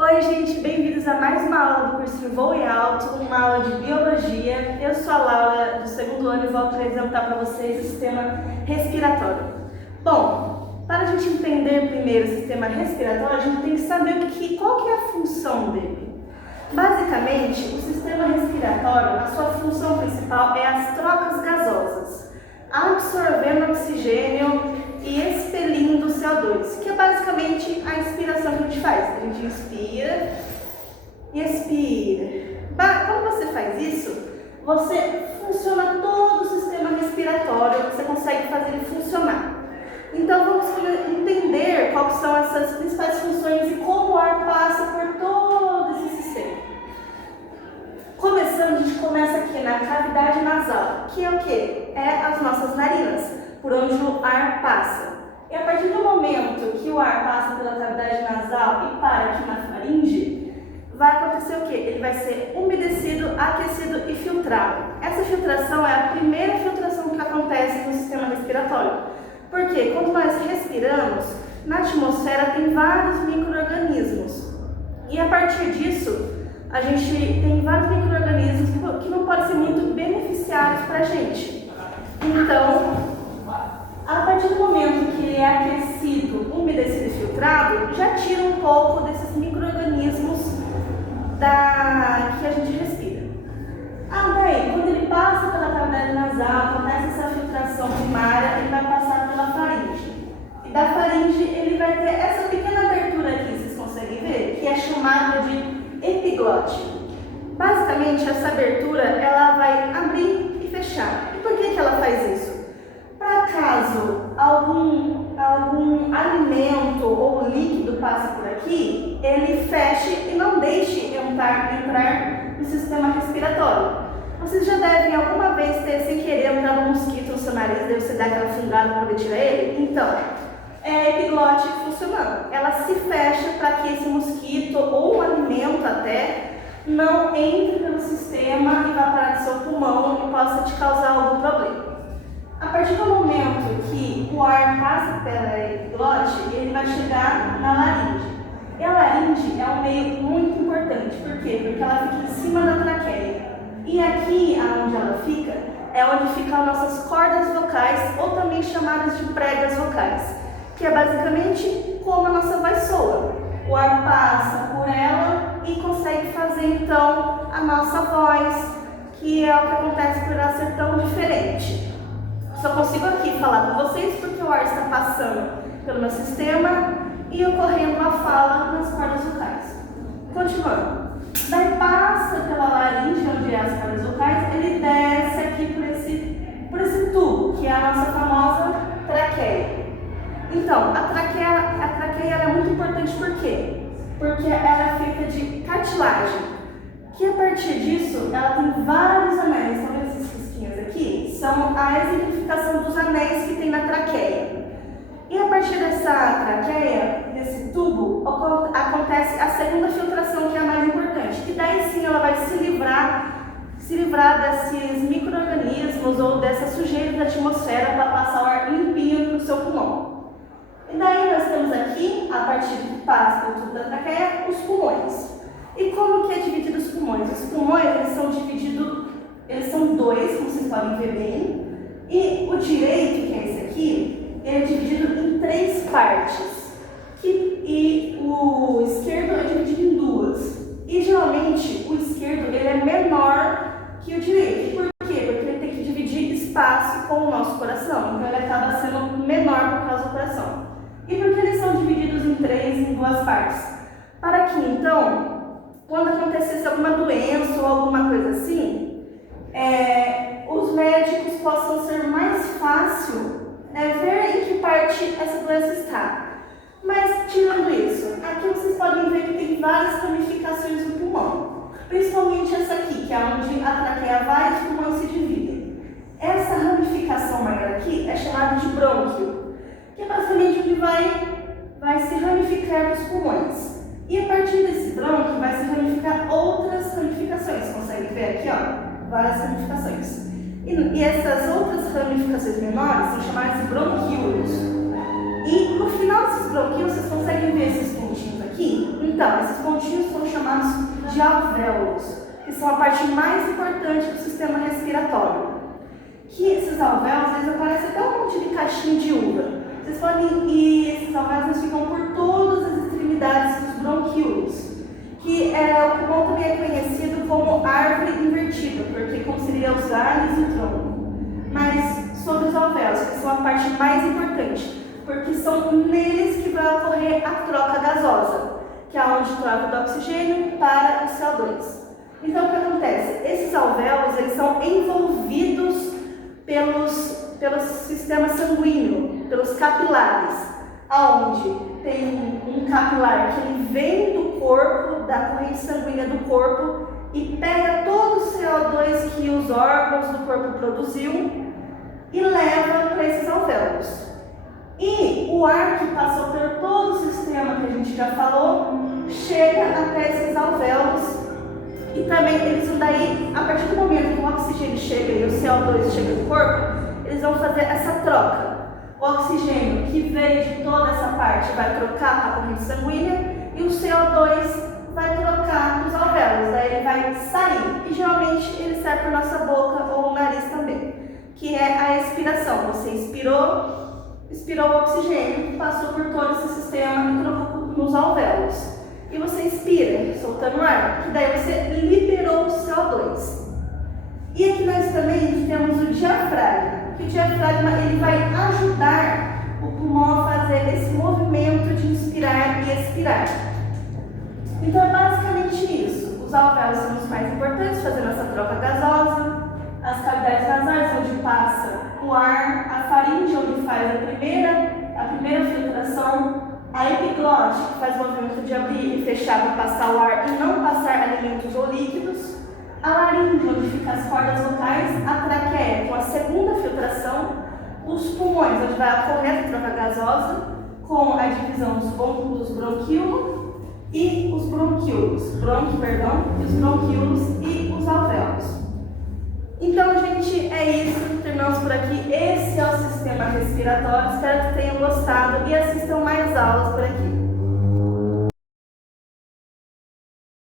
Oi gente, bem-vindos a mais uma aula do cursinho Voo e Alto, uma aula de Biologia. Eu sou a Laura, do segundo ano, e vou apresentar para vocês o sistema respiratório. Bom, para a gente entender primeiro o sistema respiratório, a gente tem que saber qual que é a função dele. Basicamente, o sistema respiratório, a sua função principal é as trocas gasosas, absorvendo oxigênio e expelindo o CO2, que é basicamente a inspiração que a gente faz. A gente inspira e expira. Quando você faz isso, você funciona todo o sistema respiratório, você consegue fazer ele funcionar. Então vamos entender quais são essas principais funções e como o ar passa por todo esse sistema. Começando, a gente começa aqui na cavidade nasal, que é o quê? É as nossas narinas, por onde o ar passa. E a partir do momento que o ar passa pela cavidade nasal e para aqui na faringe, vai acontecer o quê? Ele vai ser umedecido, aquecido e filtrado. Essa filtração é a primeira filtração que acontece no sistema respiratório. Porque quando nós respiramos, na atmosfera tem vários micro-organismos. E a partir disso, a gente tem vários micro-organismos que não podem ser muito beneficiários para a gente. Então, a partir do momento que ele é aquecido, umedecido e filtrado, já tira um pouco desses micro-organismos que a gente respira. Daí, quando ele passa pela cavidade nasal, começa essa filtração primária, ele vai passar pela faringe. E da faringe ele vai ter essa pequena abertura aqui, vocês conseguem ver? Que é chamada de epiglote. Basicamente, essa abertura ela vai abrir e fechar. E por que ela faz isso? Para caso algum alimento ou líquido passe por aqui, ele feche e não deixe entrar no sistema respiratório. Vocês já devem alguma vez ter, sem querer, entrado um mosquito no seu nariz, daí você dá aquela fungada para poder tirar ele? Então, é a epiglote funcionando. Ela se fecha para que esse mosquito ou um alimento até não entre pelo sistema e vá parar no seu pulmão e possa te causar algum problema. A partir do momento que o ar passa pela epiglote, ele vai chegar na laringe. E a laringe é um meio muito importante. Por quê? Porque ela fica em cima da traqueia. E aqui, onde ela fica, é onde ficam nossas cordas vocais, ou também chamadas de pregas vocais, que é basicamente como a nossa voz soa. O ar passa por ela e consegue fazer, então, a nossa voz, que é o que acontece por ela ser tão diferente. Só consigo aqui falar com vocês porque o ar está passando pelo meu sistema e ocorrendo a fala nas cordas vocais. Continuando. Daí passa pela laringe, onde é as cordas vocais, ele desce aqui por esse tubo, que é a nossa famosa traqueia. Então, a traqueia é muito importante por quê? Porque ela é feita de cartilagem, que a partir disso, ela tem vários anéis. Estão vendo esses risquinhos aqui? São a exemplificação dos anéis que tem na traqueia. E a partir dessa traqueia, desse tubo, acontece a segunda filtração, que é a mais importante. E daí sim ela vai se livrar desses micro-organismos ou dessa sujeira da atmosfera para passar o ar limpinho para o seu pulmão. E daí nós temos aqui, a partir do passo pelo tubo da traqueia, os pulmões. E como que é dividido os pulmões? Os pulmões eles são dois, como vocês podem ver bem. E o direito, que é esse aqui, ele é dividido em 3 partes. E o esquerdo é dividido em 2. E geralmente o esquerdo ele é menor que o direito. Por quê? Porque ele tem que dividir espaço com o nosso coração. Então ele acaba sendo menor por causa do coração. E por que eles são divididos em 2 partes? Para que então, quando acontecesse alguma doença ou alguma coisa assim, os médicos possam ser mais fácil ver em que parte essa doença está. Mas, tirando isso, aqui vocês podem ver que tem várias ramificações no pulmão. Principalmente essa aqui, que é onde a traqueia vai e os pulmões se dividem. Essa ramificação maior aqui é chamada de brônquio, que é basicamente onde vai se ramificar os pulmões. E a partir desse brônquio vai se ramificar outras ramificações. Consegue ver aqui, ó, várias ramificações. E essas outras ramificações menores são chamadas de bronquíolos. E no final desses bronquíolos, vocês conseguem ver esses pontinhos aqui. aqui? Então, esses pontinhos são chamados de alvéolos, que são a parte mais importante do sistema respiratório. Que esses alvéolos, eles aparecem até um monte de caixinha de uva. Vocês podem ir, esses alvéolos eles ficam por todas as extremidades dos bronquíolos, que o pulmão também é conhecido como árvore invertida, porque consideria os galhos e o tronco. Mas sobre os alvéolos, que são a parte mais importante, porque são neles que vai ocorrer a troca gasosa, que é onde troca do oxigênio para o CO2. Então, o que acontece? Esses alvéolos, eles são envolvidos pelo sistema sanguíneo, pelos capilares, aonde tem um capilar que ele vem do corpo, da corrente sanguínea do corpo, e pega todo o CO2 que os órgãos do corpo produziu e leva para esses alvéolos. E o ar que passou por todo o sistema que a gente já falou, chega até esses alvéolos. E também eles vão daí, a partir do momento que o oxigênio chega e o CO2 chega no corpo, eles vão fazer essa troca. O oxigênio que veio de toda essa parte vai trocar para a corrente sanguínea e o CO2 vai trocar nos alvéolos, daí ele vai sair. E geralmente ele sai por nossa boca ou o nariz também, que é a expiração. Você expirou o oxigênio, passou por todo esse sistema e trocou nos alvéolos. E você expira, soltando ar, que daí você liberou o CO2. E aqui nós também temos o diafragma, que o diafragma ele vai ajudar o pulmão a fazer esse movimento de inspirar e expirar. Então é basicamente isso. Os alvéolos são os mais importantes, fazendo essa troca gasosa, as cavidades nasais, onde passa o ar, a faringe, onde faz a primeira filtração, a epiglote, que faz o movimento de abrir e fechar para passar o ar e não passar alimentos ou líquidos, a laringe, onde ficam as cordas vocais, a traqueia, com a segunda filtração, os pulmões, onde vai ocorrer a troca gasosa, com a divisão dos bronquíolos e os bronquíolos, e os bronquíolos e os alvéolos. Então, gente, é isso. Terminamos por aqui. Esse é o sistema respiratório. Espero que tenham gostado e assistam mais aulas por aqui.